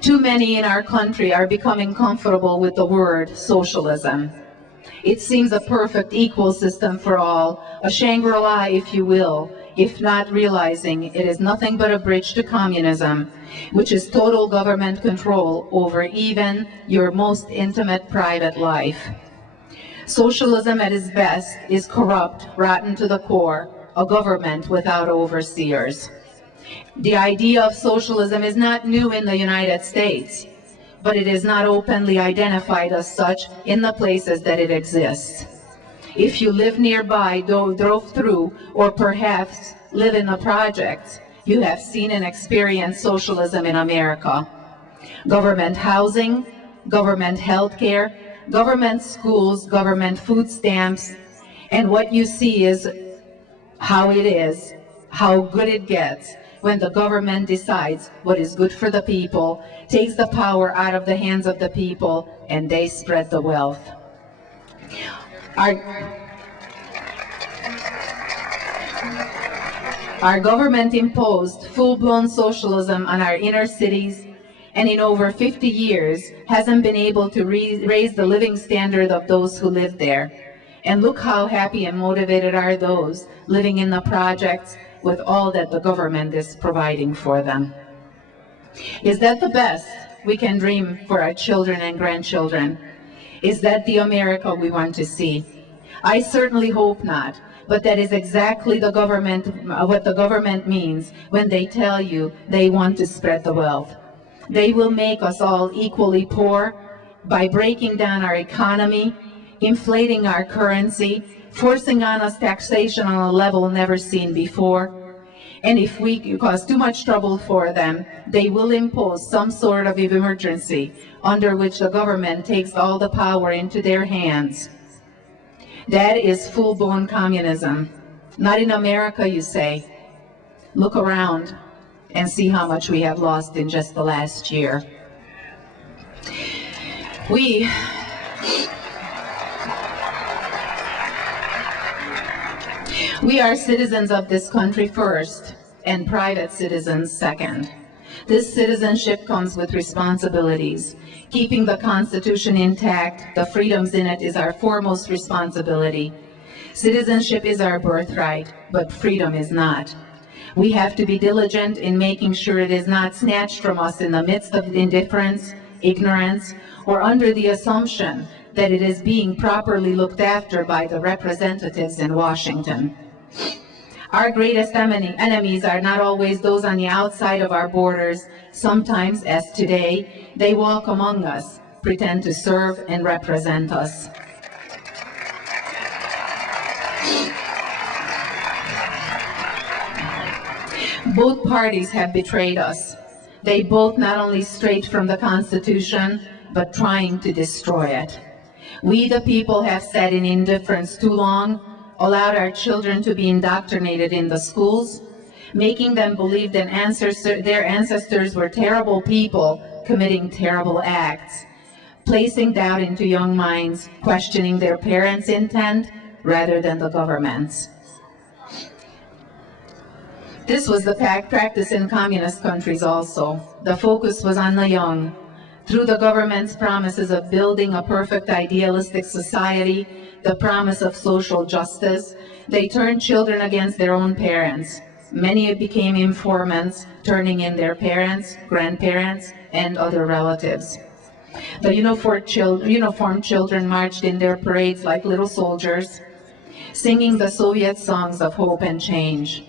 Too many in our country are becoming comfortable with the word socialism. It seems a perfect equal system for all, a Shangri-La, if you will, if not realizing it is nothing but a bridge to communism, which is total government control over even your most intimate private life. Socialism at its best is corrupt, rotten to the core, a government without overseers. The idea of socialism is not new in the United States, but it is not openly identified as such in the places that it exists. If you live nearby, drove through, or perhaps live in the projects, you have seen and experienced socialism in America. Government housing, government health care, government schools, government food stamps, and what you see is how it is, how good it gets when the government decides what is good for the people, takes the power out of the hands of the people, and they spread the wealth. Our government imposed full-blown socialism on our inner cities, and in over 50 years hasn't been able to raise the living standard of those who live there. And look how happy and motivated are those living in the projects with all that the government is providing for them. Is that the best we can dream for our children and grandchildren? Is that the America we want to see? I certainly hope not, but that is exactly the government, what the government means when they tell you they want to spread the wealth. They will make us all equally poor by breaking down our economy, inflating our currency, forcing on us taxation on a level never seen before. And if we cause too much trouble for them, they will impose some sort of emergency under which the government takes all the power into their hands. That is full-blown communism. Not in America, you say. Look around and see how much we have lost in just the last year. We are citizens of this country first, and private citizens second. This citizenship comes with responsibilities. Keeping the Constitution intact, the freedoms in it, is our foremost responsibility. Citizenship is our birthright, but freedom is not. We have to be diligent in making sure it is not snatched from us in the midst of indifference, ignorance, or under the assumption that it is being properly looked after by the representatives in Washington. Our greatest enemies are not always those on the outside of our borders. Sometimes, as today, they walk among us, pretend to serve and represent us. Both parties have betrayed us. They both not only strayed from the Constitution, but trying to destroy it. We, the people, have sat in indifference too long, allowed our children to be indoctrinated in the schools, making them believe that their ancestors were terrible people committing terrible acts, placing doubt into young minds, questioning their parents' intent rather than the government's. This was the practice in communist countries also. The focus was on the young. Through the government's promises of building a perfect idealistic society, the promise of social justice, they turned children against their own parents. Many became informants, turning in their parents, grandparents, and other relatives. The uniformed children marched in their parades like little soldiers, singing the Soviet songs of hope and change.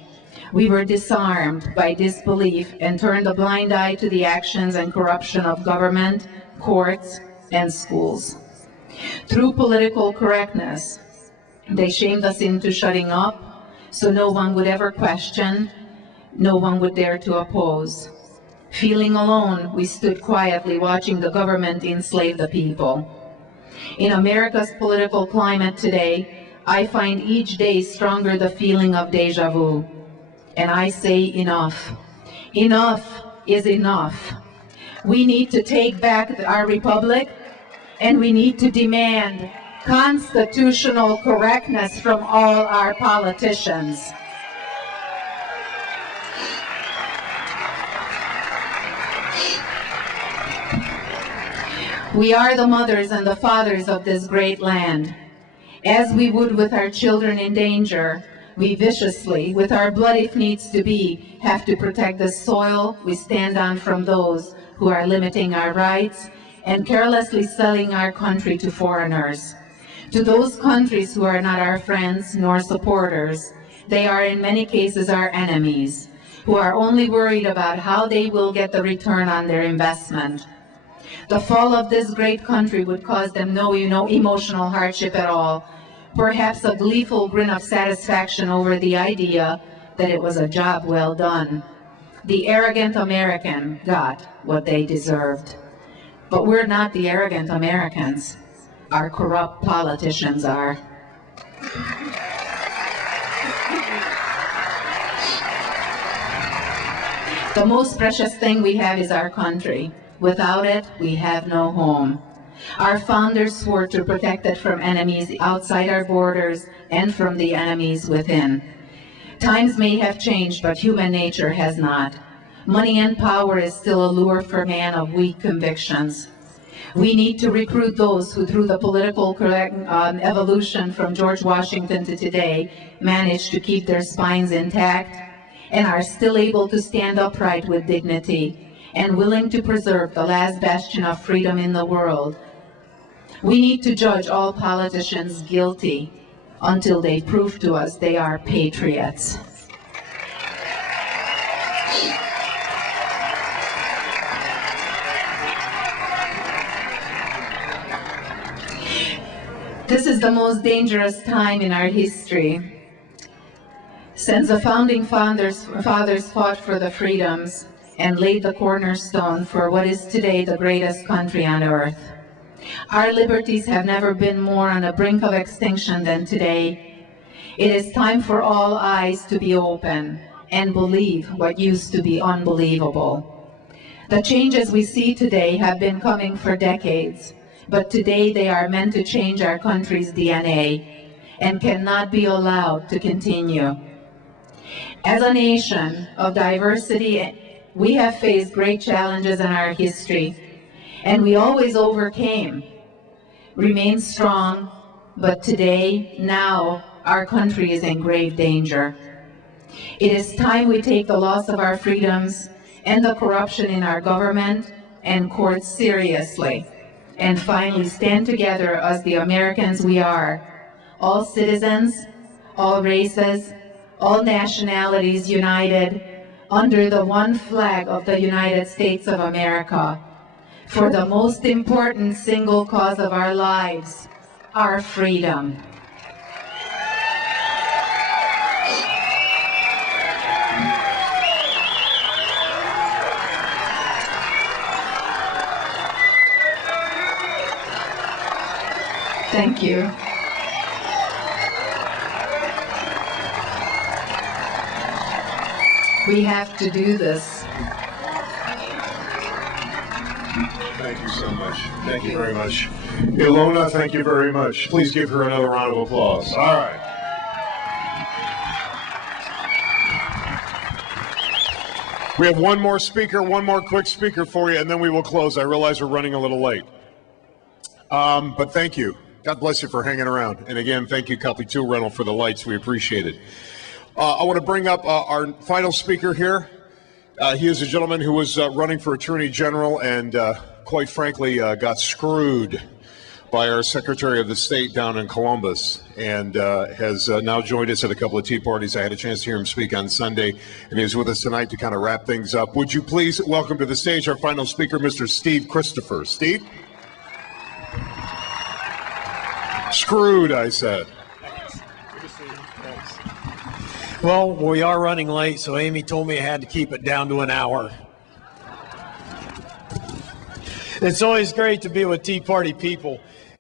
We were disarmed by disbelief and turned a blind eye to the actions and corruption of government, courts, and schools. Through political correctness, they shamed us into shutting up, so no one would ever question, no one would dare to oppose. Feeling alone, we stood quietly watching the government enslave the people. In America's political climate today, I find each day stronger the feeling of déjà vu. And I say enough. Enough is enough. We need to take back our republic, and we need to demand constitutional correctness from all our politicians. We are the mothers and the fathers of this great land. As we would with our children in danger, we viciously, with our blood if needs to be, have to protect the soil we stand on from those who are limiting our rights and carelessly selling our country to foreigners. To those countries who are not our friends nor supporters, they are in many cases our enemies, who are only worried about how they will get the return on their investment. The fall of this great country would cause them no emotional hardship at all, perhaps a gleeful grin of satisfaction over the idea that it was a job well done. The arrogant American got what they deserved. But we're not the arrogant Americans. Our corrupt politicians are. The most precious thing we have is our country. Without it, we have no home. Our founders swore to protect it from enemies outside our borders and from the enemies within. Times may have changed, but human nature has not. Money and power is still a lure for man of weak convictions. We need to recruit those who, through the political evolution from George Washington to today, managed to keep their spines intact and are still able to stand upright with dignity and willing to preserve the last bastion of freedom in the world. We need to judge all politicians guilty until they prove to us they are patriots. This is the most dangerous time in our history. Since the founding fathers fought for the freedoms and laid the cornerstone for what is today the greatest country on earth. Our liberties have never been more on the brink of extinction than today. It is time for all eyes to be open and believe what used to be unbelievable. The changes we see today have been coming for decades, but today they are meant to change our country's DNA and cannot be allowed to continue. As a nation of diversity, we have faced great challenges in our history, and we always overcame, remain strong, but today, now, our country is in grave danger. It is time we take the loss of our freedoms and the corruption in our government and courts seriously, and finally stand together as the Americans we are, all citizens, all races, all nationalities united under the one flag of the United States of America, for the most important single cause of our lives, our freedom. Thank you. We have to do this. Thank you so much. Thank you very much. Ilona, thank you very much. Please give her another round of applause. All right. We have one more speaker, one more quick speaker for you, and then we will close. I realize we're running a little late. But thank you. God bless you for hanging around. And again, thank you, Copy 2 Rental, for the lights. We appreciate it. I want to bring up our final speaker here. He is a gentleman who was running for Attorney General and, quite frankly, got screwed by our Secretary of the State down in Columbus, and has now joined us at a couple of tea parties. I had a chance to hear him speak on Sunday, and he's with us tonight to kind of wrap things up. Would you please welcome to the stage our final speaker, Mr. Steve Christopher. Steve? Screwed, I said. Well, we are running late, so Amy told me I had to keep it down to an hour. It's always great to be with Tea Party people.